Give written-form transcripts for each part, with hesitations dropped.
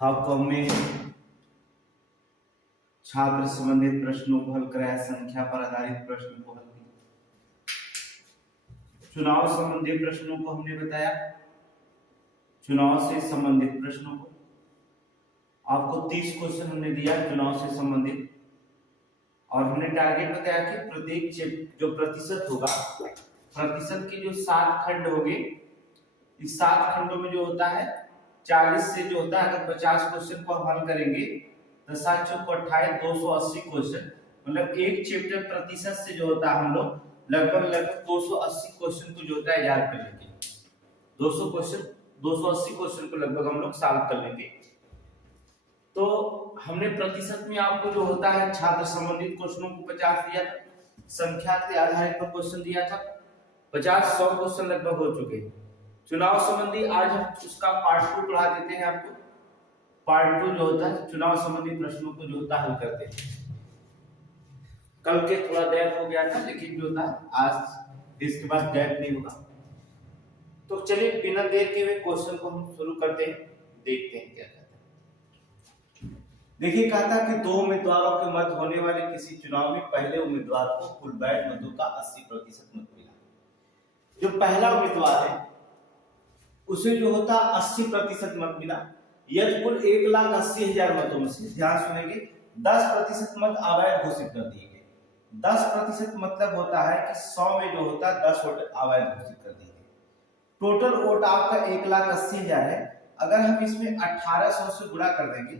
आपको हमने छात्र संबंधित प्रश्नों को हल कराया, संख्या पर आधारित प्रश्नों को हल किया, चुनाव संबंधी प्रश्नों को हमने बताया, चुनाव से संबंधित प्रश्नों को आपको 30 क्वेश्चन हमने दिया चुनाव से संबंधित, और हमने टारगेट बताया कि प्रत्येक जो प्रतिशत होगा, प्रतिशत के जो 7 खंड होंगे, इस 7 खंडों में जो होता है 40 से जो होता है, अगर 50 क्वेश्चन को हम हल करेंगे तो 7 चौक 28 280 क्वेश्चन, मतलब एक चैप्टर प्रतिशत से जो होता है हम लोग लगभग 280 क्वेश्चन को जो होता है याद कर लेंगे। 280 क्वेश्चन को लगभग हम लोग सॉल्व कर लेंगे। तो हमने प्रतिशत में आपको जो होता है छात्र संबंधित क्वेश्चनों को 50 दिया था, संख्या के आधार पर क्वेश्चन दिया था, 50-100 क्वेश्चन लगभग हो चुके हैं। चुनाव संबंधी आज हम उसका पार्ट 2 पढ़ा देते हैं आपको। पार्ट 2 जो होता है चुनाव संबंधी प्रश्नों को जो होता है हल करते हैं। कल के थोड़ा गैप हो गया था, लेकिन जो होता है आज इसके बाद गैप नहीं होगा। तो चलिए बिना देर के हुए क्वेश्चन को हम शुरू करते हैं, देखते हैं क्या कहता है। देखिए, कहा था कि 2 उम्मीदवारों के मध्य होने वाले किसी चुनाव में पहले उम्मीदवार को कुल वैध मतों का 80% मत मिला। जो पहला उम्मीदवार है उसे जो होता 80% मत मिला। यदि कुल 1,80,000 मतों में से, ध्यान सुनेंगे, 10% मत अवैध घोषित कर दिए गए। 10% मतलब होता है कि 100 में जो होता है 10 वोट अवैध घोषित कर दिए गए। टोटल वोट आपका 1,80,000 है। अगर हम इसमें 1800 से गुणा कर देंगे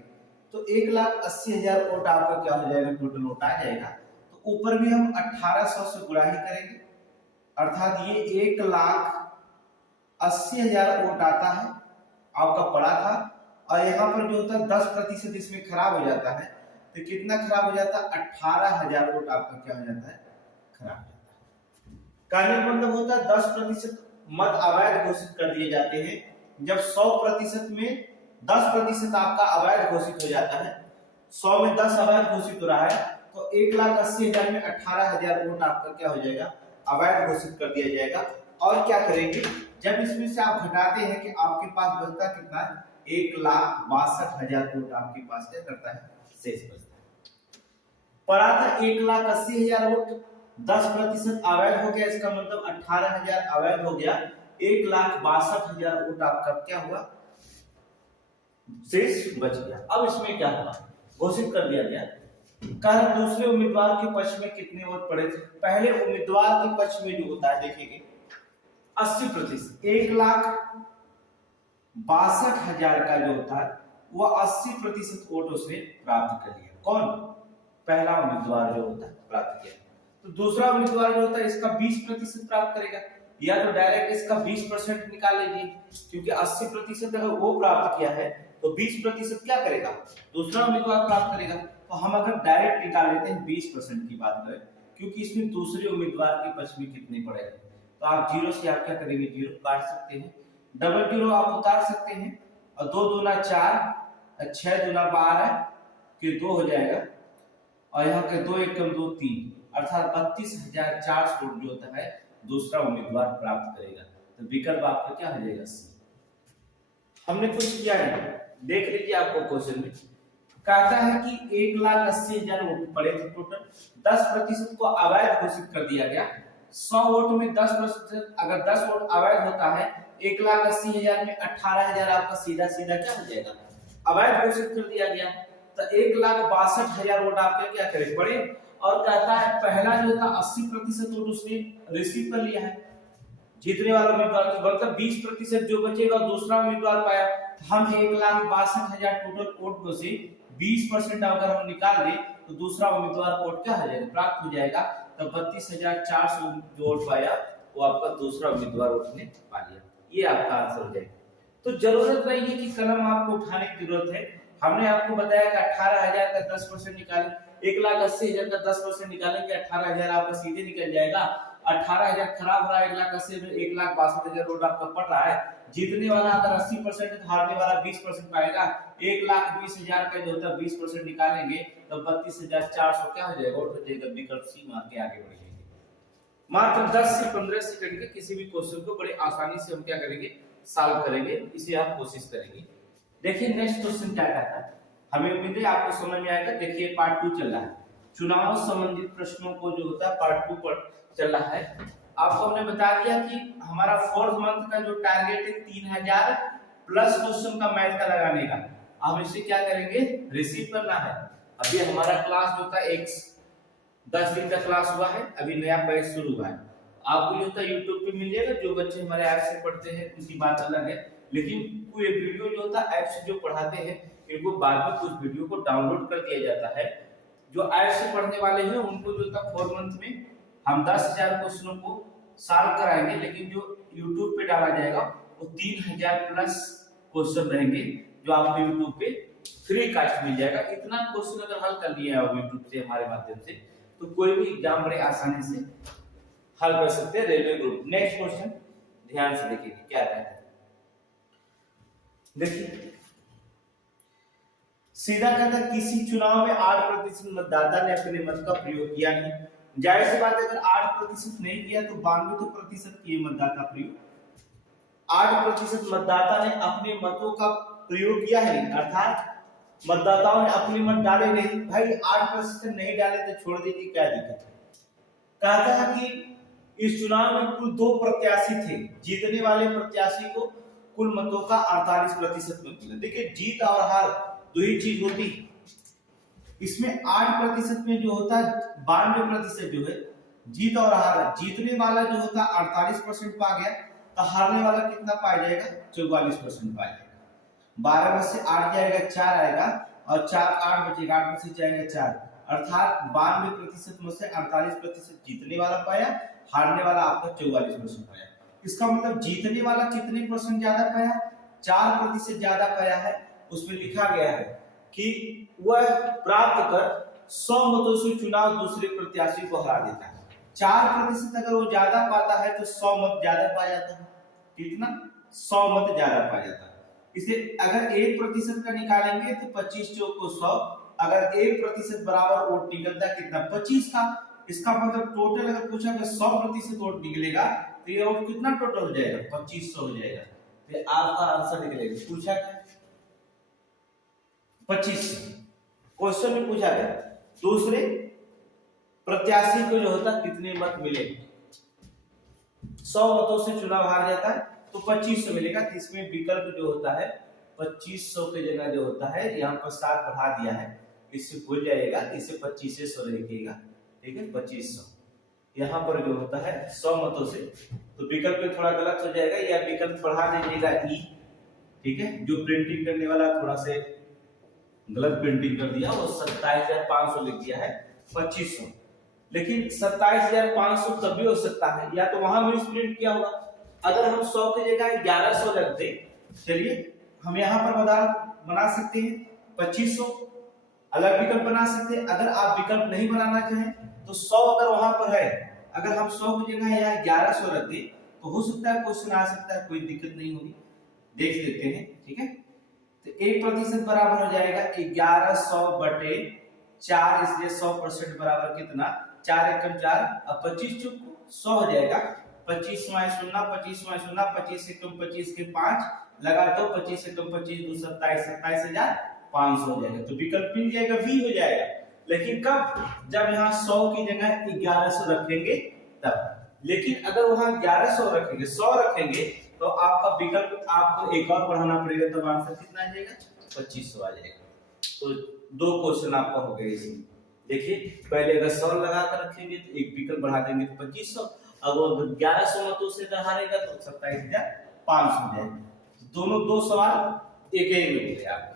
तो 1,80,000 वोट आपका क्या हो जाएगा, टोटल वोट आ जाएगा। तो ऊपर भी हम 1800 से गुणा ही करेंगे, अर्थात ये 1,80,000 वोट आता है, आपका पड़ा था। और यहाँ पर जो होता है 10% इसमें खराब हो जाता है, तो कितना खराब हो जाता है, 18,000 वोट आपका क्या हो जाता है, खराब हो जाता है। कहने का मतलब होता है 10% मत अवैध घोषित कर दिए जाते हैं। जब 100% में 10% आपका अवैध घोषित हो जाता है, 100 में 10 अवैध घोषित हो रहा है, तो 1,80,000 में 18,000 वोट आपका क्या हो जाएगा, अवैध घोषित कर दिया जाएगा। और क्या करेंगे, जब इसमें से आप घटाते हैं कि आपके पास बचता कितना है, 1,62,000 वोट आपके पास क्या करता है, शेष बचता है। पड़ा था 1,80,000 वोट, 10% अवैध हो गया, इसका मतलब 18,000 अवैध हो गया, 1,62,000 वोट आपका क्या हुआ, शेष बच गया। अब इसमें क्या हुआ, घोषित कर दिया गया। कल दूसरे उम्मीदवार के पक्ष में कितने वोट पड़े थे। पहले उम्मीदवार के पक्ष में जो होता है देखेंगे 80%, 1,62,000 का जो होता है वह 80% वोट उसने प्राप्त कर लिया। कौन, पहला उम्मीदवार जो होता है प्राप्त किया। तो दूसरा उम्मीदवार जो होता है इसका 20% प्राप्त करेगा, या तो डायरेक्ट इसका 20% निकाल लीजिए, क्योंकि 80% अगर वो प्राप्त किया है तो 20% क्या करेगा, दूसरा उम्मीदवार प्राप्त करेगा। तो हम अगर डायरेक्ट निकाल लेते हैं 20% की बात करें, क्योंकि इसमें दूसरे उम्मीदवार के पक्ष में कितने पड़ेगा, तो आप 0 से आप क्या करेंगे, 0 काट सकते हैं, डबल 0 आप उतार सकते हैं, और 2 दूना 4, 6 दूना 12 के 2 हो जाएगा, और यहाँ के 2 एकम 2 3, अर्थात 32,400 वोट जो होता है दूसरा उम्मीदवार प्राप्त करेगा। तो विकल्प आपका क्या हो जाएगा, सी। हमने कुछ किया है, देख लीजिए आपको क्वेश्चन में कहता है कि 1,80,000 वोट पड़े थे टोटल, 10% को अवैध घोषित कर दिया गया। 100 वोट में 10%, अगर 10 वोट अवैध होता है, 1,80,000 में 18,000 आपका सीधा सीधा क्या हो जाएगा, अवैध घोषित कर दिया गया। तो 1,62,000 वोट आपके क्या करे पड़े। और कहता है पहला जो था 80% वोट उसने रिसीव कर लिया है, जीतने वाला उम्मीदवार, मतलब 20% जो बचेगा दूसरा उम्मीदवार पाया। हम 1,62,000 टोटल वोट में से 20% अगर हम निकाल दें तो दूसरा उम्मीदवार वोट क्या हो जाएगा, प्राप्त हो जाएगा। तो 32,400 जो वोट पाया वो आपका दूसरा उम्मीदवार उसने पा लिया। ये आपका आंसर हो जाएगा। तो जरूरत नहीं है कि कलम आपको उठाने की जरूरत है। हमने आपको बताया कि 18,000 का 10% निकालें, 1,80,000 का 10% निकालेंगे, 18,000 आपका सीधे निकल जाएगा। 18,000 खराब हो रहा है, 1,80,000 में 1,62,000 वोट आपका पड़ रहा है। जीतने वाला अगर 80% है, हारने वाला 20% पाएगा। 1,20,000 का जो होता है 20% निकालेंगे तो 32,400 क्या हो जाएगा, वोट हो जाएगा। विकल्प सी मार के आगे बढ़ेंगे। मात्र 10 से 15 सेकंड के किसी भी क्वेश्चन को बड़े आसानी से हम क्या करेंगे, सॉल्व करेंगे। इसे आप कोशिश करेंगे। देखिए नेक्स्ट क्वेश्चन क्या कहता है, हमें उम्मीद है आपको समझ में आएगा। देखिए पार्ट 2 चल रहा है, चुनाव संबंधित प्रश्नों को जो होता है पार्ट 2 पर चल रहा है। आपको हमने बता दिया कि हमारा 4th मंथ का जो टारगेट है 3000 प्लस क्वेश्चन का मैथ का लगाने का। हम इसे क्या करेंगे, रिसीव करना है। अभी हमारा क्लास जो था 10 दिन का क्लास हुआ है, अभी नया बैच शुरू हुआ है। आपको ये होता है यूट्यूब पे मिल जाएगा, जो बच्चे हमारे ऐप से पढ़ते हैं उनकी बात अलग है, लेकिन कोई वीडियो जो होता है ऐप से जो पढ़ाते हैं इनको बाद में कुछ वीडियो को डाउनलोड कर दिया जाता है। जो ऐप से पढ़ने वाले हैं उनको जो होता है 4 मंथ में हम 10,000 क्वेश्चनों को सॉल्व कराएंगे, लेकिन जो यूट्यूब पे डाला जाएगा वो 3000 प्लस क्वेश्चन रहेंगे जो आपको यूट्यूब पे फ्री कास्ट मिल जाएगा। इतना क्वेश्चन अगर हल कर लिया है यूट्यूब से हमारे माध्यम से तो कोई भी एग्जाम बड़े आसानी से हल कर सकते हैं रेलवे ग्रुप। नेक्स्ट क्वेश्चन ध्यान से देखिए क्या कहता है। देखिए सीधा कहता है किसी चुनाव में 8% मतदाता ने अपने मत का प्रयोग किया नहीं। जाहिर सी बात है अगर 8% नहीं किया तो 92% किए मतदाता प्रयोग। 8% मतदाता ने अपने मतों का प्रयोग किया है, अर्थात मतदाताओं ने अपने मत डाले नहीं। भाई 8% नहीं डाले तो छोड़ दीजिए, क्या दिक्कत है। कहता है कि इस चुनाव में कुल 2 प्रत्याशी थे, जीतने वाले प्रत्याशी को कुल मतों का 48% मत मिला। देखिए जीत और हार दो ही चीज होती, इसमें 8% में जो होता है 92% जो है जीत और हार। जीतने वाला जो होता है 48% पा गया, तो हारने वाला कितना पा जाएगा, 44% पा जाएगा। 12 में से 8 जाएगा 4 आएगा, और 4 8 बचेगा, 8 में से जाएगा 4, अर्थात 92% में से 48% जीतने वाला पाया, हारने वाला आपका 44% पाया। इसका मतलब जीतने वाला कितने परसेंट ज्यादा पाया, 4% ज्यादा पाया है। उसमें लिखा गया है कि वह प्राप्त कर 100 मतों से चुनाव दूसरे प्रत्याशी को हरा देता है। 4% अगर वो ज्यादा पाता है तो 100 मत ज्यादा पा जाता है। कितना, 100 मत ज्यादा पा जाता है। इसे अगर 1% का निकालेंगे तो 25 चौक को 100, अगर 1% बराबर वोट निकलता कितना, 25 का। इसका मतलब टोटल अगर पूछा कि 100% वोट निकलेगा तो ये वोट कितना टोटल हो जाएगा, 2500 हो जाएगा। तो आपका आंसर निकलेगा। पूछा क्या, 2500 क्वेश्चन में पूछा गया दूसरे प्रत्याशी को जो होता कितने मत मिले। 100 मतों से चुनाव हार जाता है तो 2500 मिलेगा। तो इसमें विकल्प जो होता है 2500 की जगह जो होता है यहाँ पर 7 बढ़ा दिया है, इससे भूल जाइएगा, इसे 2500 लिखिएगा, ठीक है। 2500 यहाँ पर जो होता है 100 मतों से, तो विकल्प में थोड़ा गलत हो जाएगा, या विकल्प बढ़ा दीजिएगा ई, ठीक है। जो प्रिंटिंग करने वाला थोड़ा से गलत प्रिंटिंग कर दिया, वो 27,500 लिख दिया है 2500, लेकिन 27,500 तब भी हो सकता है, या तो वहां मिस प्रिंट किया होगा। अगर हम 100 की जगह 1100 रख दे, चलिए हम यहाँ पर बना सकते हैं 2500, अलग विकल्प बना सकते हैं। अगर आप विकल्प नहीं बनाना चाहें तो 100 अगर वहां पर है, अगर हम 100 की जगह यहाँ 1100 रख दे तो हो सकता है क्वेश्चन आ सकता है, कोई दिक्कत नहीं होगी। देख लेते हैं, ठीक है। तो 1% बराबर हो जाएगा 1100 बटे 4, इसलिए 100% बराबर कितना, 4 एकम 4, अब 25 चुप 100 हो जाएगा। 25 में 0, 25 में 0, 25 एकम 25 के 5 लगा दो, 25 एकम 25 2 27, 27,500 हो जाएगा। तो विकल्प मिल जाएगा, बी हो जाएगा। लेकिन कब, जब यहाँ 100 की जगह 1100 रखेंगे तब। लेकिन अगर वहां 1100 रखेंगे, 100 रखेंगे तो आपका विकल्प आपको एक और बढ़ाना पड़ेगा, तब आंसर कितना आ जाएगा, 2500 आ जाएगा। तो 2 क्वेश्चन आपका हो गया इसमें। देखिए पहले अगर 100 लगा कर रखेंगे तो एक विकल्प बढ़ा देंगे तो 2500, अगर 1100 मतों से हारेगा तो 27,500 हो जाएगा। दोनों 2 सवाल एक ही में मिले आपको,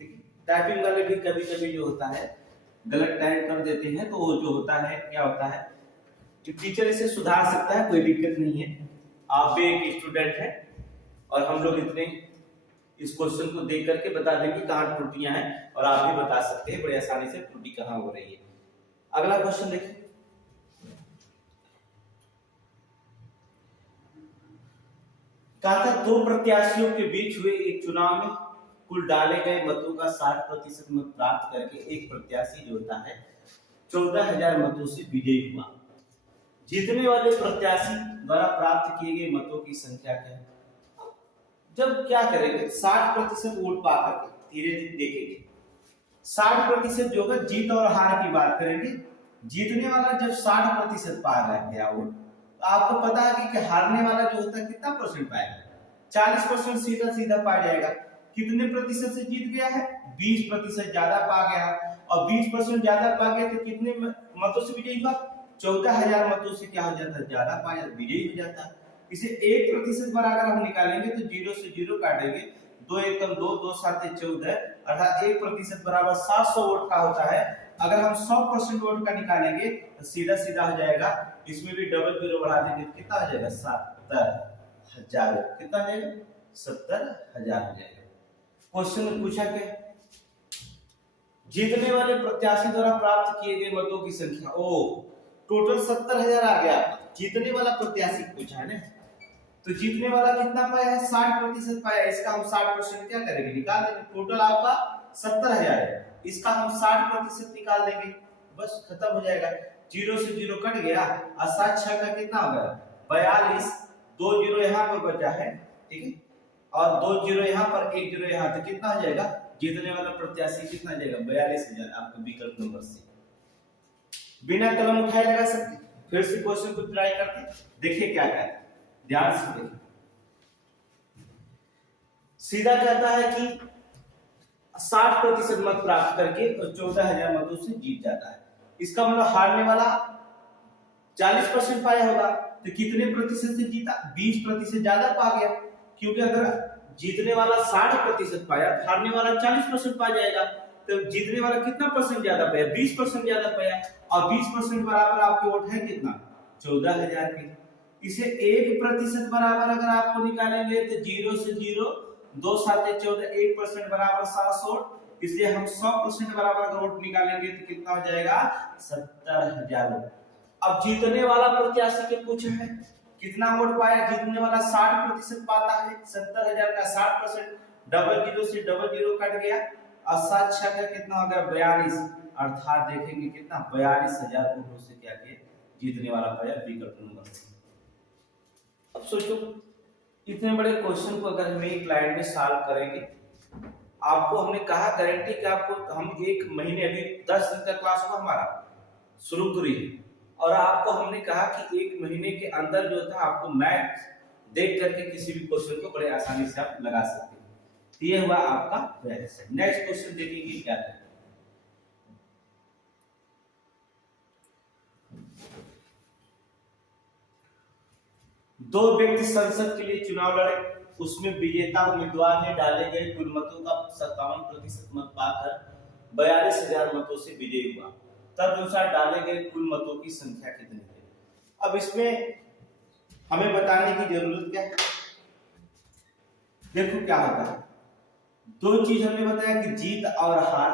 ठीक है। टाइपिंग वाले भी कभी कभी जो होता है गलत टाइप कर देते हैं, तो वो जो होता है क्या होता है कि टीचर इसे सुधार सकता है, कोई दिक्कत नहीं है। आप भी एक स्टूडेंट हैं और हम लोग इतने इस क्वेश्चन को देख करके बता देंगे कहां त्रुटियां हैं, और आप भी बता सकते हैं बड़ी आसानी से त्रुटि कहां हो रही है। अगला क्वेश्चन देखिए, कहा था 2 प्रत्याशियों के बीच हुए एक चुनाव में कुल डाले गए मतों का 60% मत प्राप्त करके एक प्रत्याशी जो होता है 14,000 मतों से विजयी हुआ। जीतने वाले प्रत्याशी द्वारा प्राप्त किए गए मतों की संख्या क्या है। जब क्या करेंगे 60% वोट पा करके धीरे धीरे देखेंगे 60% जो होगा जीत और हार की बात करेंगे। जीतने वाला जब 60% पा गया वोट तो आपको पता है कि हारने वाला जो होता है कितना परसेंट पाएगा 40% सीधा सीधा पा जाएगा। कितने प्रतिशत से जीत गया है 20% ज्यादा पा गया है और 20% ज्यादा पा गया तो कितने मतों से विजयी हुआ 14,000 मतों से क्या हो जाता है ज्यादा पाया विजयी हो जाता है। इसे 1% पर अगर हम निकालेंगे तो 0 से 0 काटेंगे 2 एकम 2 2 7 14 अर्थात 1% बराबर 700 वोट का होता है। अगर हम 100% वोट का निकालेंगे तो सीधा सीधा हो जाएगा इसमें भी डबल जीरो बढ़ा देंगे कितना हो जाएगा 70,000 कितना हो जाएगा 70,000 हो जाएगा। क्वेश्चन में पूछा क्या जीतने वाले प्रत्याशी द्वारा प्राप्त किए गए मतों की संख्या ओ टोटल 70,000 आ गया। जीतने वाला प्रत्याशी पूछा है ना तो जीतने वाला कितना पाया है 60% पाया इसका हम 60% क्या करेंगे निकाल देंगे। टोटल आपका 70,000 है इसका हम 60% निकाल देंगे बस खत्म हो जाएगा। 0 से 0 कट गया और 7 6 का कितना हो गया 42 2 0 यहाँ पर बचा है ठीक है और 2 0 यहाँ पर 1 0 यहाँ तो कितना हो जाएगा जीतने वाला प्रत्याशी कितना जाएगा 42,000 आपका विकल्प नंबर सी। बिना कलम उठाए लगा सकते फिर से क्वेश्चन को ट्राई करते देखिए क्या कहता है ध्यान से देखिए। सीधा कहता है कि 60% मत प्राप्त करके और 14,000 मतों से जीत जाता है। इसका मतलब हारने वाला 40% पाया होगा तो कितने प्रतिशत से जीता 20% ज्यादा पा गया क्योंकि अगर जीतने वाला 60% पाया हारने वाला 40% पा जाएगा तो जीतने वाला कितना परसेंट ज्यादा पाया 20% ज्यादा पाया और 20% बराबर आपके वोट है कितना 14,000 के। इसे 1% बराबर अगर आपको निकालेंगे तो 0 से 0 2 7 14 1% बराबर 700 इसलिए हम 100% बराबर अगर वोट निकालेंगे तो कितना हो जाएगा 70,000। अब जीतने वाला प्रत्याशी के पूछा है कितना वोट पाया जीतने वाला 60% पाता है 70,000 का 60% डबल जीरो से डबल जीरो कट गया और 7 6 का कितना हो गया 42 अर्थात देखेंगे कितना 42,000 वोटों से क्या किया जीतने वाला पाया विकल्प नंबर। अब सोचो इतने बड़े क्वेश्चन को अगर हम एक लाइन में सॉल्व करेंगे आपको हमने कहा गारंटी कि आपको हम एक महीने अभी 10 दिन का क्लास हुआ हमारा शुरू करिए और आपको हमने कहा कि एक महीने के अंदर जो था आपको मैथ देख करके किसी भी क्वेश्चन को बड़े आसानी से आप लगा सकते हैं। तो ये हुआ आपका नेक्स्ट क्वेश्चन देखेंगे क्या है। दो व्यक्ति संसद के लिए चुनाव लड़े उसमें विजेता उम्मीदवार ने डाले गए कुल मतों का 57% मत पाकर 42,000 मतों से विजयी हुआ तदनुसार डाले गए कुल मतों की संख्या कितनी है। अब इसमें हमें बताने की जरूरत क्या है देखो क्या होता है दो चीज हमने बताया कि जीत और हार।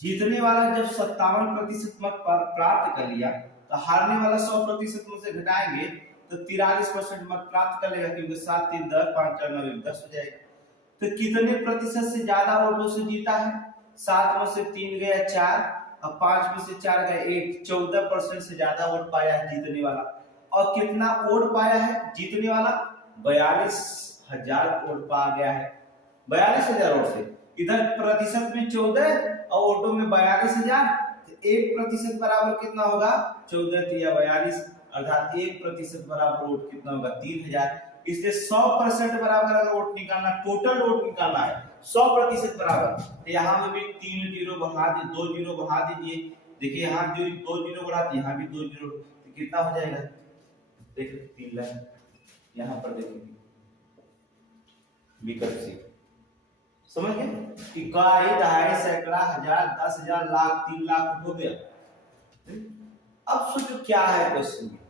जीतने वाला जब 57% मत प्राप्त कर लिया तो हारने वाला 100% में से घटाएंगे तो 43% मत प्राप्त कर लेगा क्योंकि 7 3 10 5 4 9 10 हो जाएगा। तो कितने प्रतिशत से ज्यादा वोटों से जीता है 7 में से 3 गया 4 और 5 में से 4 गया 1 14% से ज्यादा वोट पाया है जीतने वाला। और कितना वोट पाया है जीतने वाला 42,000 वोट पा गया है 42,000 वोट से। इधर प्रतिशत में 14 और वोटों में 42,000 तो 1% बराबर कितना होगा 14 या 42 अर्थात 1% बराबर वोट कितना होगा 3,000। इसलिए 100% बराबर अगर वोट निकालना टोटल वोट निकालना है 100% बराबर तो यहाँ में भी 3 जीरो बढ़ा दीजिए 2 जीरो बढ़ा दीजिए। देखिए यहाँ जो 2 जीरो बढ़ा दिए यहाँ भी 2 जीरो तो कितना हो जाएगा देखिए 3 लाख यहाँ पर देखिए विकल्प सी समझ गए इकाई दहाई सैकड़ा हजार 10,000 लाख 3 लाख हो गया। अब सोचो क्या है क्वेश्चन में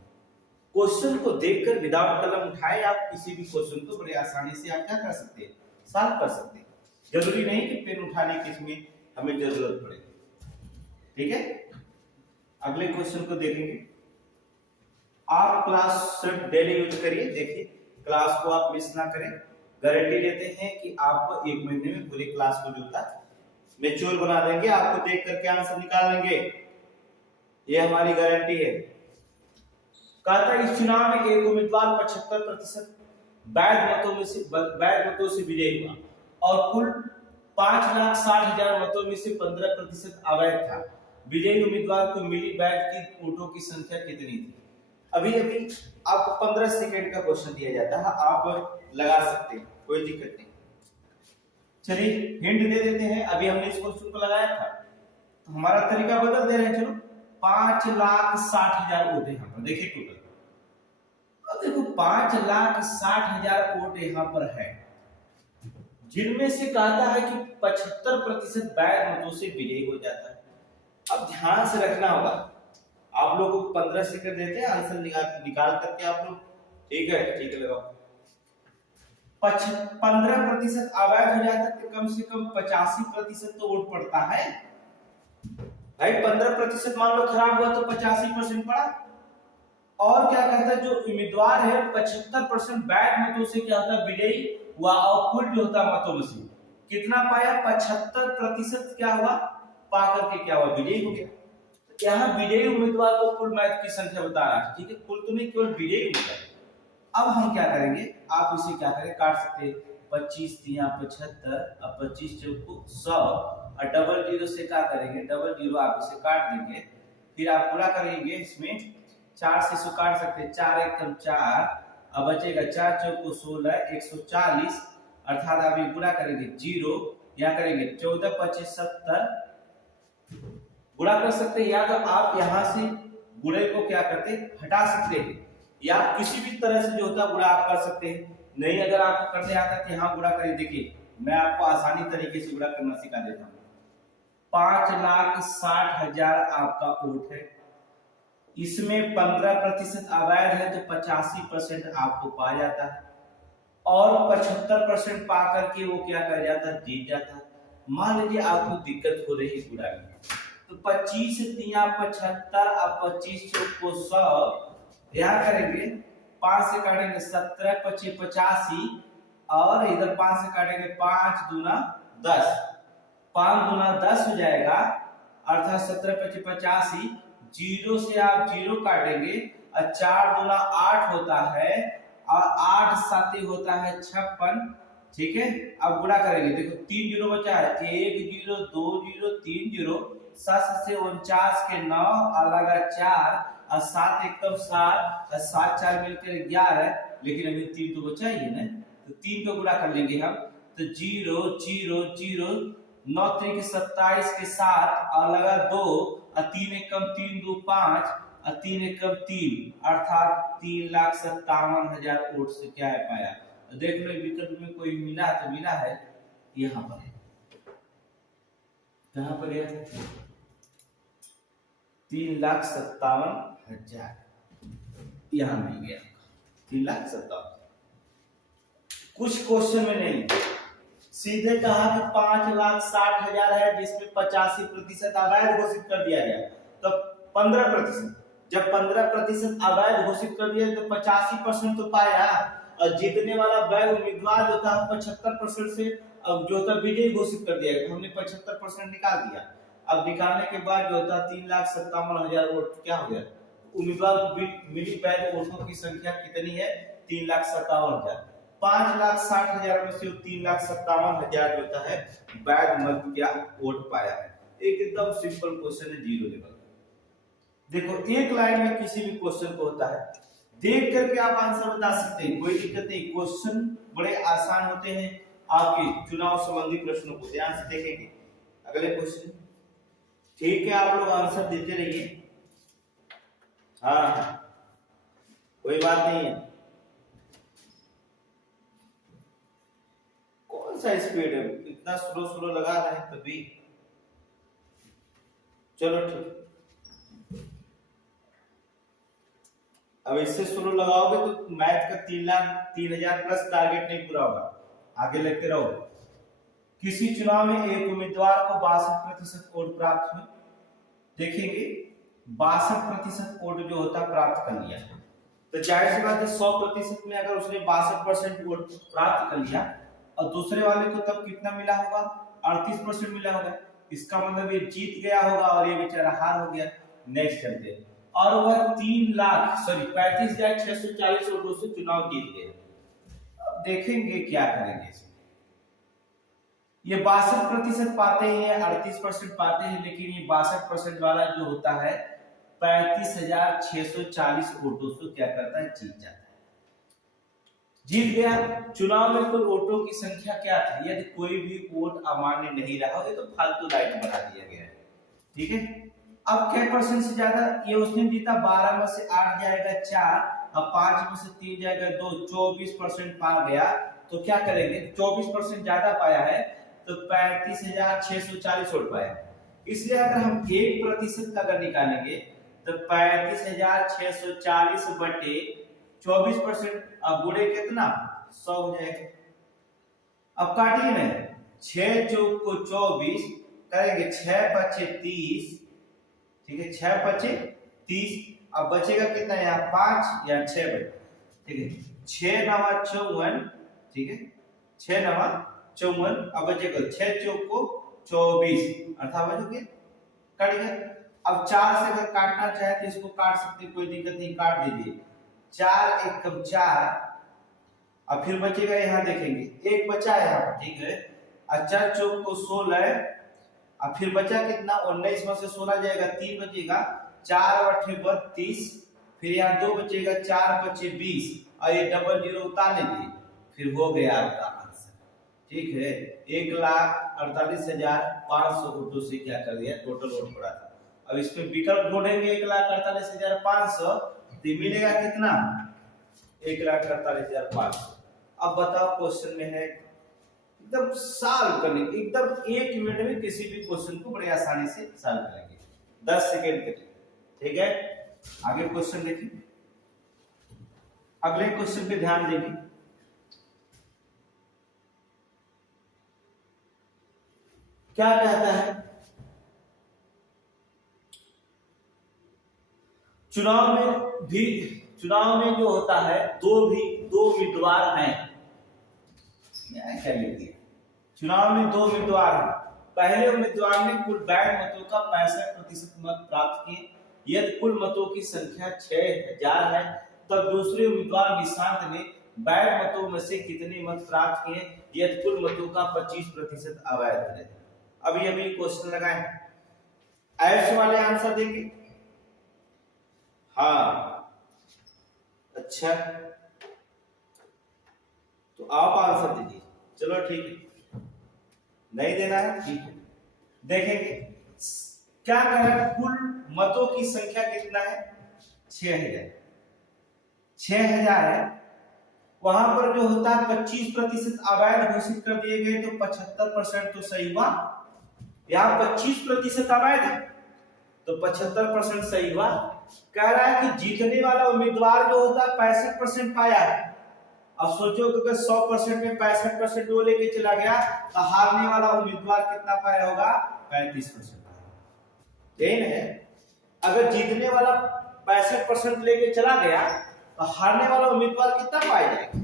क्वेश्चन को देखकर विदाउट कलम उठाए आप किसी भी क्वेश्चन को बड़े आसानी से आप क्या कर सकते हैं सॉल्व कर सकते हैं। जरूरी नहीं कि पेन उठाने की इसमें हमें जरूरत पड़े ठीक है। अगले क्वेश्चन को देखेंगे। आप क्लास सेट डेली यूज करिए देखिए क्लास को आप मिस ना करें। गारंटी देते हैं कि आपको एक महीने में पूरी क्लास को जो था मैच्योर बना देंगे आपको देख करके आंसर निकाल लेंगे ये हमारी गारंटी है। कहता है इस चुनाव में एक उम्मीदवार 75% वैध मतों से विजयी हुआ और कुल 5,60,000 मतों में से 15% अवैध था। विजयी उम्मीदवार को मिली वैध की वोटों की संख्या कितनी थी? अभी अभी आपको 15 सेकंड का क्वेश्चन दिया जाता है, आप लगा सकते हैं, कोई दिक्कत नहीं। चलिए हिंट दे देते हैं। अभी हमने इस क्वेश्चन को लगाया था तो हमारा तरीका बदल दे रहे हैं। चलो 5,60,000 वोट यहाँ पर देखिए टोटल, अब देखो 5,60,000 वोट यहाँ पर है, जिनमें से कहता है कि 75% वैध मतों से विजयी हो जाता है। अब ध्यान से रखना होगा, आप लोगों को 15 सेकंड देते हैं आंसर निकाल करके आप लोग, ठीक है लगाओ। 15% अवैध हो जाता है तो कम से कम 85% तो वोट पड़ता है भाई। 15% मान लो खराब हुआ तो 85% पड़ा। और क्या कहता है, जो उम्मीदवार है 75% वैध मतों से क्या होता है विजयी हुआ और कुल जो होता मतों में से कितना पाया, 75% क्या हुआ पा करके क्या हुआ विजयी हो गया। यहाँ विजयी उम्मीदवार को कुल मैच की संख्या बता रहा है, ठीक है, कुल तो नहीं, केवल विजयी उम्मीदवार। अब हम क्या करेंगे, आप इसे क्या करें, काट सकते हैं। 25 3 75 और 25 चौको 100 और डबल जीरो से क्या करेंगे, डबल जीरो आप इसे काट देंगे। फिर आप पूरा करेंगे, इसमें 4 से इसको काट सकते हैं, 4 एकम 4 अब बचेगा 4 चौको 16 140, अर्थात आप ये पूरा करेंगे जीरो, या करेंगे 14 25 70 गुणा कर सकते हैं, या तो आप यहां से गुणे को क्या करते हटा सकते हैं, या किसी भी तरह से जो होता है गुणा आप कर सकते हैं। नहीं अगर आपको करने आता है तो यहाँ गुणा करिए। देखिए मैं आपको आसानी तरीके से गुणा करना सिखा देता हूँ। 5,60,000 आपका वोट है, इसमें 15% अवैध है तो 85% आपको पा जाता है और 75% पा करके वो क्या कर जाता है, जीत जाता है। मान लीजिए आपको दिक्कत हो रही है गुणा में, तो 25 3 75 और 25 चौको 100, यहाँ करेंगे 5 से काटेंगे 17 25 85 और इधर 5 से काटेंगे 5 दूना 10, 5 दूना 10 हो जाएगा, अर्थात 17 25 85, जीरो से आप जीरो काटेंगे और 4 दूना 8 होता है और 8 साथी होता है 56, ठीक है। अब गुणा करेंगे, देखो 3 जीरो बचा है, 1 जीरो 2 जीरो 3 जीरो, 7 से 49 के 9 और लगा 4 और 7 एकदम 7 और 7 4 मिलकर 11, लेकिन अभी 3 तो बचा ही है ना, तो 3 को गुणा कर लेंगे हम, तो 0 0 0 9 3 27 के 7 और लगा 2 और 3 एकम 3 2 5 और 3 एकम 3, अर्थात 3,57,000 वोट से क्या है पाया। देख लो विकल्प में कोई मिला तो मिला है, यहाँ पर है, कहां पर है, 3,57,000 यहां मिल गया, 3,57,000। कुछ क्वेश्चन में नहीं, सीधे कहा कि 5,60,000 है जिसमें 85% अवैध घोषित कर दिया गया, तो 15%, जब 15% अवैध घोषित कर दिया तो 85% तो पाया, और जीतने वाला वैध उम्मीदवार जो था 75% से अब जो था विजयी घोषित कर दिया, तो हमने 75% निकाल दिया। अब निकालने के बाद जो था 3,57,000 वोट क्या हो गया, उम्मीदवार को मिली वैध वोटों की संख्या कितनी है, 3,57,000। 5,60,000 में से 3,57,000 होता है वैध मत क्या वोट पाया है। एकदम सिंपल क्वेश्चन है, जीरो लेवल। देखो एक लाइन में किसी भी क्वेश्चन को होता है, देख करके आप आंसर बता सकते हैं, कोई दिक्कत नहीं। क्वेश्चन बड़े आसान होते हैं, आपके चुनाव संबंधी प्रश्नों को ध्यान से देखेंगे। अगले क्वेश्चन, ठीक है, आप लोग आंसर देते रहिए, हाँ कोई बात नहीं है। कौन सा स्पीड है, इतना स्लो स्लो लगा रहे हैं तभी, चलो ठीक। अब इससे स्लो लगाओगे तो मैथ का 3,03,000 प्लस टारगेट नहीं पूरा होगा, आगे लगते रहो। किसी चुनाव में एक उम्मीदवार को 62% वोट प्राप्त हुए, देखेंगे 62% वोट जो होता प्राप्त कर लिया, तो जाहिर सी बात है 100% में अगर उसने 62% वोट प्राप्त कर लिया और दूसरे वाले को तब कितना मिला होगा, 38% मिला होगा, इसका मतलब ये जीत गया होगा और ये बेचारा हार हो गया। नेक्स्ट चलते हैं, और वह 35,640 वोटों से चुनाव जीत गया। देखेंगे क्या करेंगे इसमें। ये 62% पाते हैं, 38% पाते हैं, लेकिन ये 62% वाला जो होता है 35,640 वोटों से क्या करता है, जीत जाता है। जीत गया। चुनाव में कुल वोटों की संख्या क्या थी, यदि कोई भी वोट अमान्य नहीं रहा हो, ये तो फालतू लाइन बना दिया गया है, ठीक है। अब क्या परसेंट से ज्यादा, ये उसने जीता, 12 में से 8 जाएगा 4, अब 5 में से 3 जाएगा 2, 24% पा गया। तो क्या करेंगे, 24% ज्यादा पाया है तो 35,640 वोट पाया। इसलिए अगर हम 1% का अगर निकालेंगे तो 35,640 बटे 24%, अब गुणे कितना, 100 हो जाएगा। अब काटिए ना, 6 चौक को 24 करेंगे, 6 पचे 30, ठीक है, 6 पचे 30, अब बचेगा कितना, यहाँ 5 या 6 बचे, ठीक है, 6 नवा 54, ठीक है, 6 नवा 54, अब बचेगा 6 चौक को 24, अर्थात बचोगे कट गया। अब 4 से अगर काटना चाहे तो इसको काट सकते, कोई दिक्कत नहीं, काट दीजिए, 4 एकम 4, अब फिर बचेगा, यहाँ देखेंगे एक बचा है यहाँ, ठीक है, 4 चौक को 16, अब फिर बचा कितना, 19 में से 16 जाएगा, 3 बचेगा, 4 बटे 32, फिर यहाँ 2 बचेगा, 4 बचे 20, और ये डबल जीरो उतार लीजिए, फिर हो गया आपका आंसर, ठीक है। 1,48,500 वोटों से क्या कर दिया, टोटल वोट पड़ा था। अब इसमें विकल्प ढूंढेंगे, 1,48,500 तो मिलेगा कितना, 1,48,500। अब बताओ, क्वेश्चन में है एकदम सॉल्व करने, एकदम 1 मिनट में किसी भी क्वेश्चन को बड़ी आसानी से सॉल्व करेंगे, 10 सेकेंड के लिए, ठीक है। आगे क्वेश्चन देखिए, अगले क्वेश्चन पे ध्यान देंगे। क्या कहता है, चुनाव में जो होता है दो उम्मीदवार हैं, क्या लिख दिया, चुनाव में 2 उम्मीदवार हैं। पहले उम्मीदवार ने कुल वैध मतों का 65% मत प्राप्त किए, यदि कुल मतों की संख्या 6,000 है, तब दूसरे उम्मीदवार निशांत ने वैध मतों में से कितने मत प्राप्त किए, यदि कुल मतों का 25% अवैध है। अभी क्वेश्चन लगाए, ऐसे वाले आंसर देंगे, हाँ अच्छा, तो आप आंसर दीजिए, चलो ठीक है, नहीं देना है ठीक है। देखेंगे क्या कह रहा है, कुल मतों की संख्या कितना है, 6,000 है, वहां पर जो होता है 25% अवैध घोषित कर दिए गए, तो 75% तो सही हुआ, यहाँ 25% अवैध है तो 75% सही हुआ। कह रहा है कि जीतने वाला उम्मीदवार जो होता है 65% पाया है। अब सोचो कि अगर 100% में 65% वो लेके चला गया तो हारने वाला उम्मीदवार कितना पाया होगा, 35%। यही है, अगर जीतने वाला 65% लेके चला गया तो हारने वाला उम्मीदवार कितना पाया जाएगा,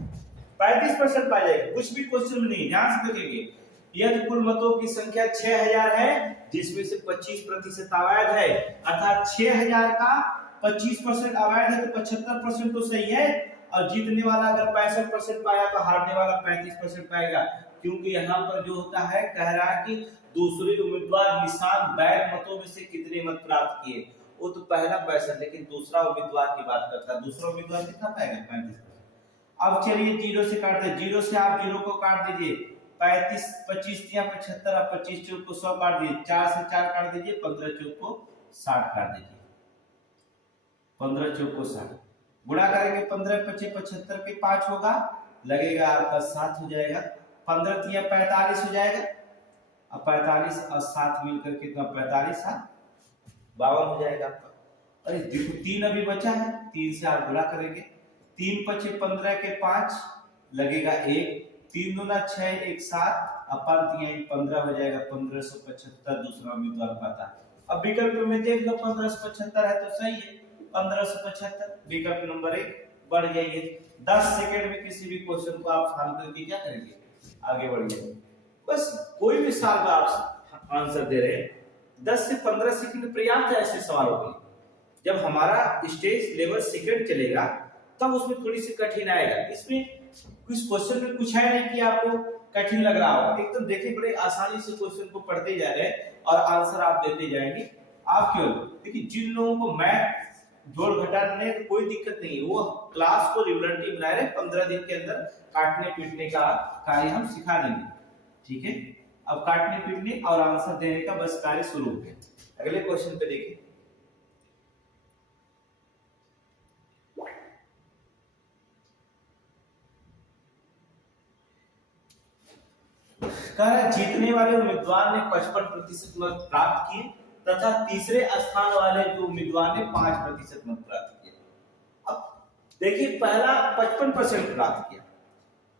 35% पाया जाएगा। कुछ भी क्वेश्चन में नहीं, ध्यान से देखेंगे, यदि कुल मतों की संख्या 6,000 है, जिसमें से 25% अवैध है, अर्थात 6,000 का 25% अवैध है तो 75% तो सही है, और जीतने वाला अगर 65% पाया तो हारने वाला 35% पाएगा, क्योंकि यहाँ पर जो होता है, कह रहा है कि दूसरे उम्मीदवार निशान वैध मतों में से कितने मत प्राप्त किए, वो तो पहला 65, लेकिन दूसरा उम्मीदवार की बात करता है, दूसरा उम्मीदवार कितना पाएगा, 35%। अब चलिए 0 से काटते हैं, 0 से आप 0 को काट दीजिए, 35 25 या 75, अब 25 चौक को 100 काट दीजिए, 4 से 4 काट दीजिए, 15 चौक को 60 काट दीजिए, 15 चौक को 60 गुणा करेंगे, 15 पचे 75 के 5 होगा, लगेगा आपका 7 हो जाएगा, 15 तिया 45 हो जाएगा, अब 45 और 7 मिलकर कितना, 45 52 हो जाएगा आपका। अरे देखो 3 अभी बचा है, 3 से आप गुणा करेंगे, 3 पचे 15 के 5 लगेगा 1, 3 दूना 6 1 7, अपन 15 हो जाएगा, 1575 दूसरा उम्मीदवार पाता है। अब विकल्प में देख लो, 1575 है तो सही है, 1575 विकल्प नंबर 1 बढ़ जाइए। 10 सेकंड में किसी भी क्वेश्चन को आप सॉल्व करके क्या करेंगे, आगे बढ़ जाएंगे। बस कोई भी सवाल का आप आंसर दे रहे हैं, 10 से 15 सेकंड पर्याप्त है ऐसे सवालों के लिए। जब हमारा स्टेज लेवल सेकंड चलेगा तब उसमें थोड़ी सी कठिन आएगा, इसमें कुछ क्वेश्चन में कुछ है नहीं कि आपको कठिन लग रहा हो, एकदम देखिए बड़े आसानी से क्वेश्चन को पढ़ते जा रहे हैं और आंसर आप देते जाएंगे। आप केवल देखिए, जिन लोगों को मैथ जोड़ घटाने तो कोई दिक्कत नहीं है, वो क्लास को रेगुलरली बना रहे, 15 दिन के अंदर काटने पीटने का कार्य हम सिखा देंगे। ठीक है, अब काटने पीटने और आंसर देने का बस कार्य शुरू हो गया। अगले क्वेश्चन पे देखिए, कह रहा जीतने वाले उम्मीदवार ने 55% मत प्राप्त किए तथा तीसरे स्थान वाले जो उम्मीदवार ने 5% मत प्राप्त किए। अब देखिए, पहला 55% प्राप्त किया,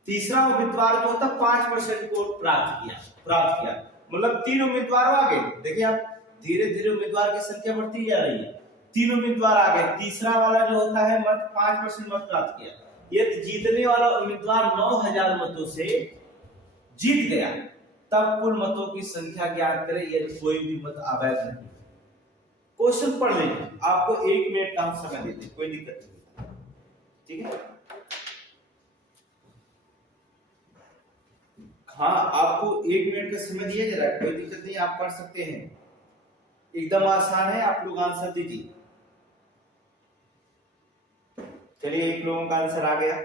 तीसरा उम्मीदवार जो था 5% को प्राप्त किया, मतलब 3 उम्मीदवार आ गए। देखिए आप धीरे धीरे उम्मीदवार की संख्या बढ़ती जा रही है, 3 उम्मीदवार आ गए, तीसरा वाला जो होता है मत 5% मत प्राप्त किया, ये जीतने वाला उम्मीदवार 9000 मतों से जीत गया, तब कुल मतों की संख्या ज्ञात करें यदि कोई भी मत अवैध नहीं। क्वेश्चन पढ़ लीजिए, आपको 1 मिनट का समय देते, कोई दिक्कत नहीं। ठीक है, हाँ आपको 1 मिनट का समय दिया जा रहा है, कोई दिक्कत नहीं, आप पढ़ सकते हैं, एकदम आसान है, आप लोग आंसर दीजिए। चलिए, एक लोगों का आंसर आ गया,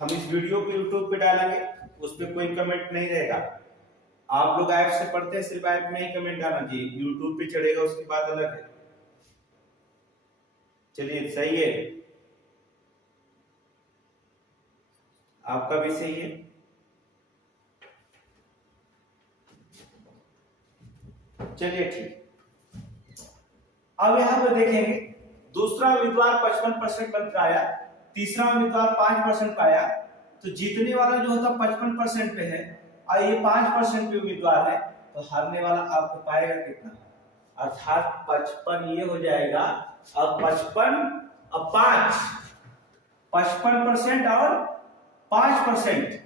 हम इस वीडियो को यूट्यूब पे डालेंगे, उस पर कोई कमेंट नहीं रहेगा। आप लोग ऐप से पढ़ते हैं, सिर्फ ऐप में ही कमेंट आना चाहिए, यूट्यूब पे चढ़ेगा उसकी बात अलग है। चलिए सही है, आपका भी सही है। चलिए ठीक, अब यहां पर देखेंगे, दूसरा उम्मीदवार 55% मत पाया, तीसरा उम्मीदवार 5% पाया, तो जीतने वाला जो होता 55% पे है और ये 5% पे उम्मीदवार है, तो हारने वाला आपको पाएगा कितना, अर्थात 55 ये हो जाएगा, अब 55 अब 5, 55% और 5%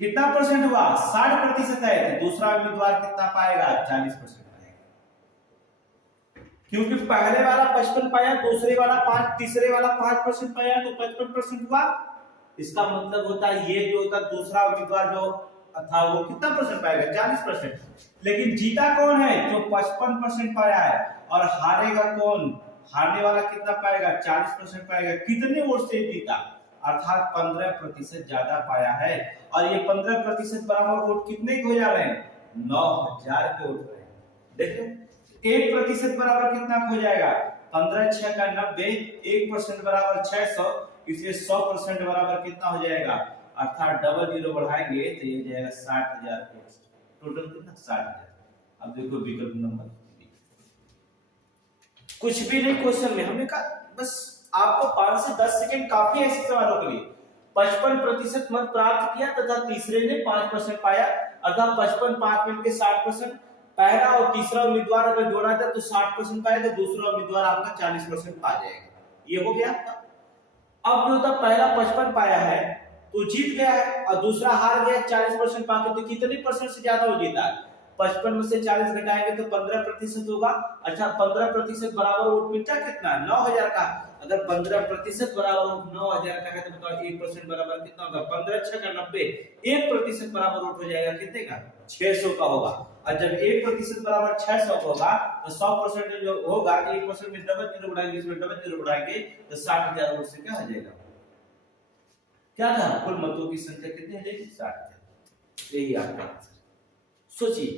कितना परसेंट हुआ, 60% है, तो दूसरा उम्मीदवार कितना पाएगा, 40% पाएगा, क्योंकि पहले वाला 55 पाया, दूसरे वाला 5, तीसरे वाला 5% पाया, तो 55% हुआ। इसका मतलब होता है ये जो होता दूसरा उम्मीदवार जो था वो कितना परसेंट पाएगा, 40%। लेकिन जीता कौन है, जो 55% पाया है, और हारेगा कौन, हारने वाला कितना पाएगा, 40% पाएगा। कितने वोट से जीता, अर्थात 15% ज्यादा पाया है, और ये 15% बराबर वोट कितने के हो जा रहे हैं, 9000 के वोट रहे हैं। देखो 1% बराबर कितना हो जाएगा, 15 6 का 90, 1% बराबर 600, इसलिए 100% बराबर कितना हो जाएगा, अर्थात डबल जीरो बढ़ाएंगे तो ये जाएगा 60000 टोटल कितना, 60000। अब देखो विकल्प नंबर कुछ भी नहीं, क्वेश्चन में हमने कहा बस आपको 5 से 10 सेकंड काफी है ऐसे सवालों के लिए। 55% मत प्राप्त किया तथा तीसरे ने 5% पाया, अर्थात 55 5 मिलकर 60%, पहला और तीसरा उम्मीदवार अगर जोड़ा जाए तो 60% पाए, तो दूसरा उम्मीदवार आपका 40% पा जाएगा। ये हो गया आपका। अब जो था पहला 55 पाया है तो जीत गया है, और दूसरा हार गया 40% पाके, तो कितने परसेंट से ज्यादा हो जीता है, 55 में से 40 घटाएंगे तो 15% होगा। अच्छा 15% बराबर वोट मिलता कितना, 9000 का। अगर 15% बराबर वोट 9000 का है तो बताओ 1% बराबर कितना होगा, 15 6 का 90, 1% बराबर वोट हो जाएगा कितने का, 600 का होगा। और जब 1% बराबर 600 का होगा तो 100% जो होगा 1% में डबल जीरो बढ़ाएंगे, इसमें डबल जीरो बढ़ाएंगे तो 60000 वोट से क्या हो जाएगा, क्या था, कुल मतों की संख्या कितनी हो जाएगी, 60000। यही आपका आंसर। सोचिए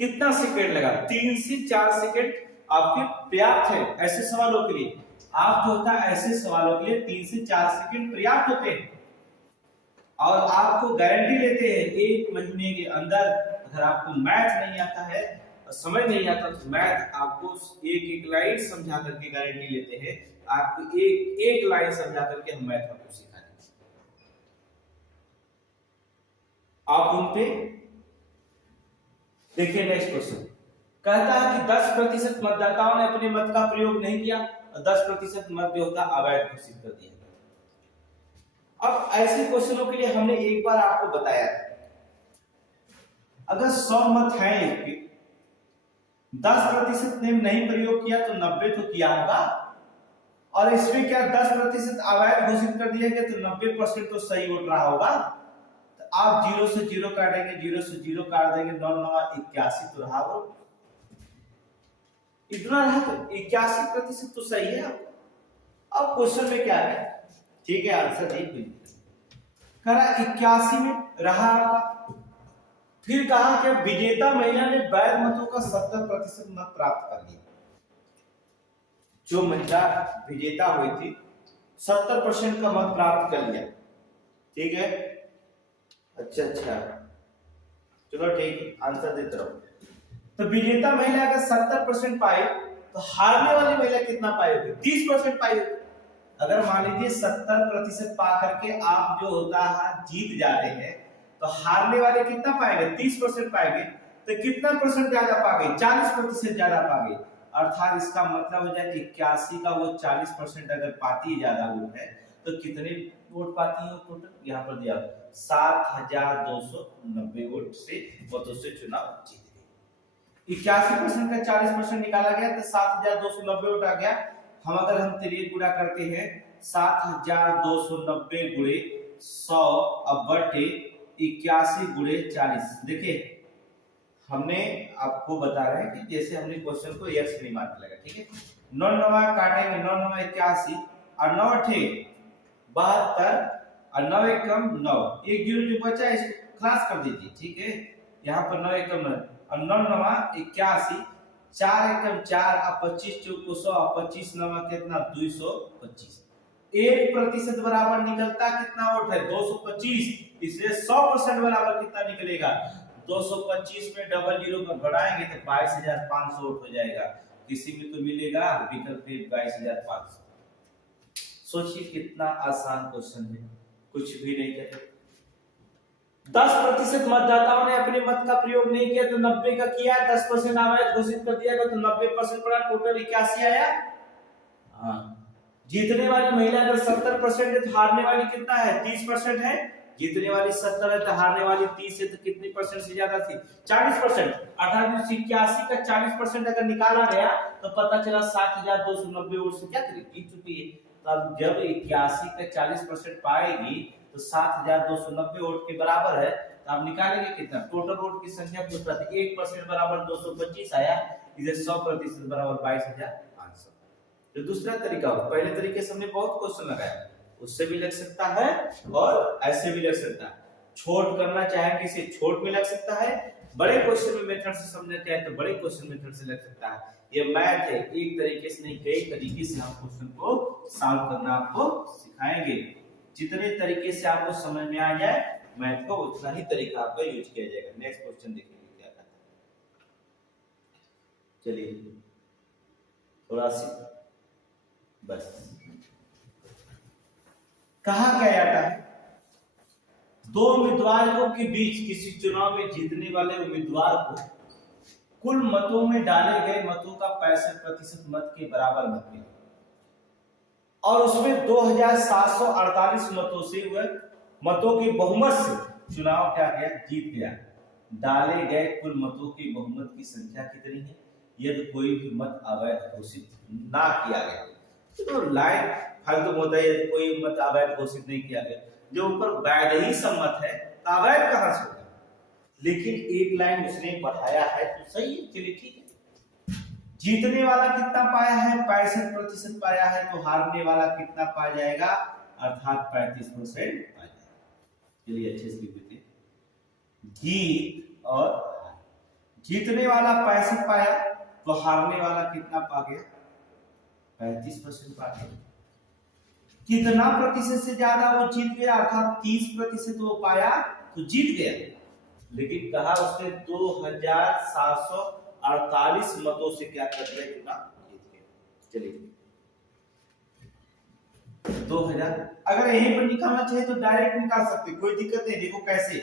कितना सेकंड लगा, 3 से 4 सेकंड आपके पर्याप्त है ऐसे सवालों के लिए। आप जो होता है ऐसे सवालों के लिए 3 से 4 सेकंड पर्याप्त होते हैं, और आपको गारंटी लेते हैं 1 महीने के अंदर, अगर आपको मैथ नहीं आता है, समझ नहीं आता, तो मैथ आपको एक लाइन समझा करके गारंटी लेते हैं, आपको एक लाइन समझा करके हम मैथ आपको सिखा देंगे। आप उन पे देखिए। नेक्स्ट क्वेश्चन कहता है कि 10% मतदाताओं ने अपने मत का प्रयोग नहीं किया, और 10% मत जो होता अवैध घोषित कर दिया। अब ऐसे क्वेश्चनों के लिए हमने एक बार आपको बताया था, अगर 100 मत है इसके, 10% ने नहीं प्रयोग किया तो 90 तो किया होगा, और इसमें क्या 10% अवैध घोषित कर दिया गया, तो 90% तो सही वोट रहा होगा। तो आप 0 से 0 काटेंगे, 0 से 0 काट देंगे, 9 9 81 तो रहा वोट, इतना रहा, तो 81% तो सही है। अब क्वेश्चन में क्या है, ठीक है, आंसर नहीं करा 81 में रहा आपका। फिर कहा कि विजेता महिला ने वैध मतों का 70% मत प्राप्त कर लिया। जो महिला विजेता हुई थी 70% का मत प्राप्त कर लिया, ठीक है। अच्छा, चलो ठीक है, आंसर देते रहो। तो विजेता महिला अगर 70% पाई तो हारने वाली महिला कितना पाई होगी, 30% पाई होगी। अगर मान लीजिए 70% पा करके आप जो होता है जीत जाते हैं, तो हारने वाले कितना पाएंगे, 30% पाएंगे, तो कितना परसेंट ज्यादा पाएंगे, 40% ज्यादा पाएंगे। अर्थात इसका मतलब हो जाए 81 का वो 40% अगर पाती है, ज्यादा वोट है, तो कितने वोट पाती है टोटल, यहाँ पर दिया 7290 वोट से मतों से चुनाव जीत गई। 81% का 40% निकाला गया तो 7290 वोट आ गया। हम तिरिय गुणा करते हैं, 7290 गुणे 100 अब बटे 81 गुणे 40। देखिए हमने आपको बता रहे हैं कि जैसे हमने क्वेश्चन को यस नहीं मार्क लगा, ठीक है। 9 9 काटेंगे, 9 9 81 और 9 8 72 और 9 1 9, एक जीरो जो बचा इसको क्रॉस कर दीजिए, ठीक है। यहाँ पर 9 1 9 और 9 9 81, 4 1 4 और 25 चौको 100 और 25 9 कितना 225। 1% बराबर निकलता कितना वोट है, 225। इसलिए 100% बराबर कितना निकलेगा, 225 में डबल जीरो का बढ़ाएंगे तो 22,500 वोट हो जाएगा। किसी में तो मिलेगा विकल्प 22,500। सोचिए कितना आसान क्वेश्चन है, कुछ भी नहीं कहते। 10% मतदाताओं ने अपने मत का प्रयोग नहीं किया तो 90 का किया, 10% अवैध घोषित कर दिया तो 90% पड़ा, टोटल 81 आया। हाँ, जीतने वाली महिला अगर 70% है तो हारने वाली कितना है, 30% है। जीतने वाली 70 है तो हारने वाली 30 है, तो कितनी परसेंट से ज्यादा थी, 40%। अर्थात 81 का 40% अगर निकाला गया तो पता चला 7290 वोट से क्या जीत चुकी है। तो अब जब 81 का 40% पाएगी तो 7290 वोट के बराबर है, तो आप निकालेंगे कितना, टोटल वोट की संख्या को प्रति 1% बराबर 225 आया, इधर 100% बराबर 22,500। जो दूसरा तरीका हो, पहले तरीके से हमने बहुत क्वेश्चन लगाया, उससे भी लग सकता है और ऐसे भी लग सकता है। छोट करना चाहे किसी छोट में लग सकता है, बड़े क्वेश्चन में मेथड से समझना चाहे तो बड़े क्वेश्चन मेथड से लग सकता है। ये मैथ है, एक तरीके से नहीं कई तरीके से हम क्वेश्चन को सॉल्व करना आपको सिखाएंगे। जितने तरीके से आपको समझ में आ जाए मैथ को, उतना ही तरीका आपका यूज किया जाएगा। नेक्स्ट क्वेश्चन देखेंगे क्या कहता है, चलिए थोड़ा सी बस। कहा क्या जाता है, दो उम्मीदवारों के बीच किसी चुनाव में जीतने वाले उम्मीदवार को कुल मतों में डाले गए मतों का 65% मत के बराबर मत मिले और उसमें 2748 मतों से वह मतों के बहुमत से चुनाव क्या गया, जीत गया। डाले गए कुल मतों के बहुमत की संख्या कितनी है, यदि कोई भी मत अवैध घोषित ना किया गया। तो लाइन फालतू होता है, यदि कोई मत अवैध घोषित नहीं किया गया, जो ऊपर वैध ही सम्मत है, अवैध कहां से होगा। लेकिन एक लाइन उसने बढ़ाया है तो सही है, चलिए ठीक है। जीतने वाला कितना पाया है, 65% पाया है, तो हारने वाला कितना पाया जाएगा, अर्थात 35% पाया जाएगा। चलिए अच्छे से लिख देते हैं, जीत और जीतने वाला 65 पाया तो हारने वाला कितना पा गया, 35% पा गया। कितना प्रतिशत से ज्यादा वो जीत गया, अर्थात 30% वो पाया तो जीत गया। लेकिन कहा उसने 2748 मतों से क्या कर दिया, कितना जीत गया। चलिए 2000 अगर यहीं पर निकालना चाहिए तो डायरेक्ट निकाल सकते, कोई दिक्कत नहीं। देखो कैसे,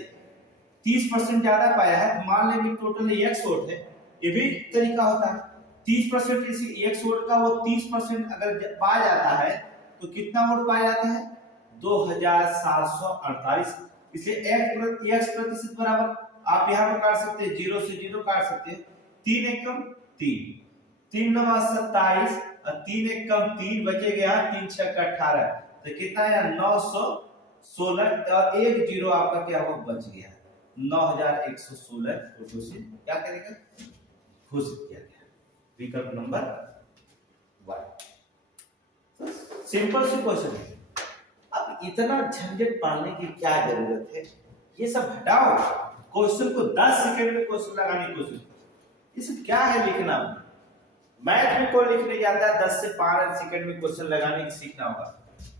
30% ज्यादा पाया है तो मान लेंगे टोटल x वोट है, ये भी तरीका होता है। 30% इसी x वोट का वो 30% अगर पाया जाता है तो कितना वोट पाया जाता है, 2748। इसलिए x प्रतिशत बराबर, आप यहाँ पर काट सकते हैं, 0 से 0 काट सकते हैं, 3 एकम 3, 3 9 27 और 3 1 कम 3 बचे गया 3 6 का 18 तो कितना है 916 और 1 जीरो आपका क्या हुआ बच गया 9116 फोटो से क्या करेगा घोषित किया गया विकल्प नंबर 1। सिंपल सी क्वेश्चन है। अब इतना झंझट पालने की क्या जरूरत है, ये सब हटाओ, क्वेश्चन को 10 सेकंड में क्वेश्चन लगाने की कोशिश। इसमें क्या है लिखना, मैथ में कोई लिखने जाता है 10 से 12 सेकंड में क्वेश्चन लगाने की सीखना होगा।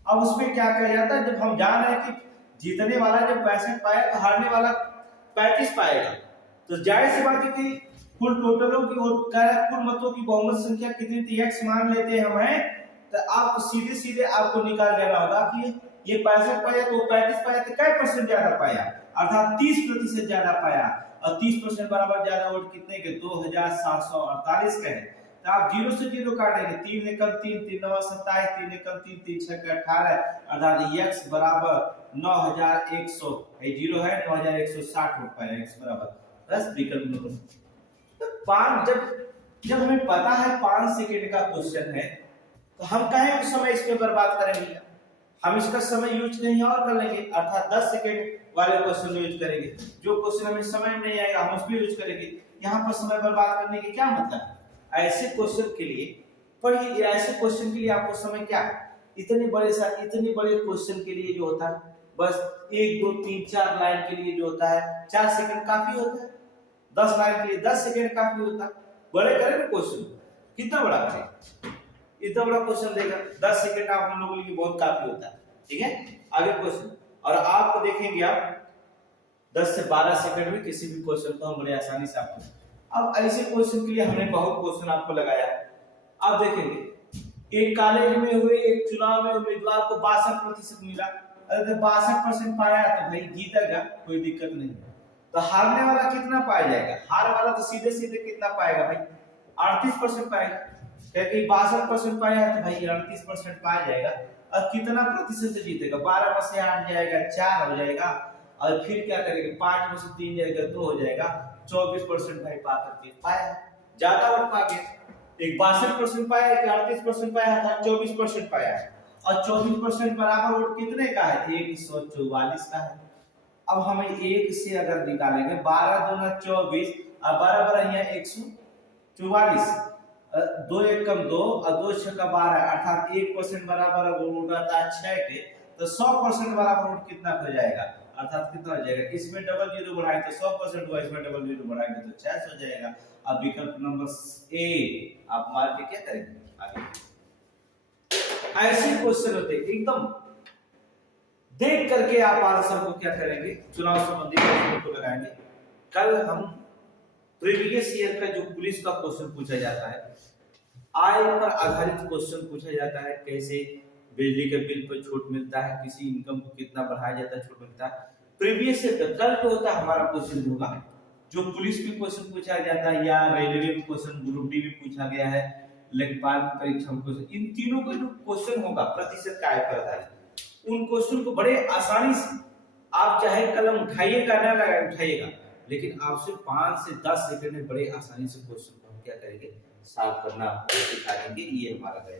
अब उसमें क्या कहा जाता है, जब हम जान रहे हैं कि जीतने वाला जब 65 पाया तो हारने वाला 35 पाएगा, तो जाहिर सी बात है कि कुल टोटलों की कुल मतों की बहुमत संख्या कितनी थी x मान लेते हैं हम हैं, तो आप सीधे सीधे आपको निकाल लेना होगा कि ये 65 पाया तो 35 पाया तो क्या परसेंट ज्यादा पाया, अर्थात 30% ज्यादा पाया और 30% बराबर ज्यादा वोट कितने के 2748 के है। तो आप 0 से 0 काटेंगे 3 एकम 3 3 9 27 3 एकम 3 3 6 का 18 अर्थात x बराबर 9100 है, 0 है 9160 वोट पाया x बराबर बस विकल्प नंबर। तो 5 जब हमें पता है 5 सेकंड का क्वेश्चन है तो हम कहें उस समय इसमें बर्बाद करेंगे, हम इसका समय यूज कहीं और कर लेंगे, अर्थात 10 सेकंड वाले क्वेश्चन यूज करेंगे। जो क्वेश्चन हमें समझ नहीं आएगा हम उसको यूज करेंगे। यहाँ पर समय बर्बाद करने के क्या मतलब है, ऐसे क्वेश्चन के लिए पढ़िए, ऐसे क्वेश्चन के लिए आपको समय क्या, इतने बड़े क्वेश्चन के लिए जो होता है बस 1 2 3 4 लाइन के लिए जो होता है 4 सेकंड काफी होता है, 10 लाइन के लिए 10 सेकंड काफी होता है। बड़े करें ना क्वेश्चन, कितना बड़ा करें, इतना बड़ा क्वेश्चन देगा 10 सेकंड आप हम लोगों के लिए बहुत काफी होता है। ठीक है, आगे क्वेश्चन, और आपको देखेंगे आप 10 से 12 सेकंड में किसी भी क्वेश्चन को हम बड़े आसानी से आपको। अब ऐसे क्वेश्चन के लिए हमने बहुत क्वेश्चन आपको लगाया। आप देखेंगे एक कॉलेज में हुए एक चुनाव में उम्मीदवार को 62% मिला, अगर 62% पाया तो भाई जीतेगा, कोई दिक्कत नहीं। तो हारने वाला कितना पाया जाएगा, हार वाला तो सीधे सीधे कितना पाएगा भाई 38% पाएगा, क्योंकि 62% पाया है तो भाई 38% पाया जाएगा। और कितना प्रतिशत से जीतेगा, 12 में से 8 जाएगा 4 हो जाएगा, और फिर क्या करेंगे 5 में से 3 जाएगा 2 हो जाएगा, 24% भाई पा करके पाया, ज्यादा वोट पा गया। एक 62% पाया, एक 38% पाया था, 24% पाया है, और 24% बराबर वोट कितने का है 144 का है। अब हमें 1 से अगर निकालेंगे 12 दूना 24 और बराबर है यहाँ 144, 2 1 कम 2 और 2 6 का 12 अर्थात 1% बराबर वोट आता है 6 के, तो 100% बराबर वोट कितना हो जाएगा, अर्थात कितना हो जाएगा, इसमें डबल जीरो बढ़ाएं तो 100% हुआ, इसमें डबल जीरो बढ़ाएंगे तो 600 हो जाएगा। अब विकल्प नंबर ए आप मार के क्या करेंगे आगे। ऐसे क्वेश्चन होते एकदम देख करके आप आंसर को क्या करेंगे, चुनाव संबंधी क्वेश्चन को लगाएंगे। कल हम प्रीवियस ईयर का जो पुलिस का क्वेश्चन पूछा जाता है, आय पर आधारित क्वेश्चन पूछा जाता है, कैसे बिजली के बिल पर छूट मिलता है, किसी इनकम को कितना बढ़ाया जाता है छूट मिलता है। प्रीवियस ईयर कल जो होता है हमारा क्वेश्चन होगा जो पुलिस में क्वेश्चन पूछा जाता है या रेलवे में क्वेश्चन ग्रुप डी में पूछा गया है, लेखपाल की परीक्षा में क्वेश्चन, इन तीनों का जो क्वेश्चन होगा प्रतिशत का आय पर आधारित, उन क्वेश्चन को बड़े आसानी से आप चाहे कलम उठाइएगा ना लगाए उठाइएगा, लेकिन आपसे 5 से 10 सेकंड में बड़े आसानी से क्वेश्चन को हम क्या करेंगे सॉल्व करना सिखा देंगे। ये हमारा है।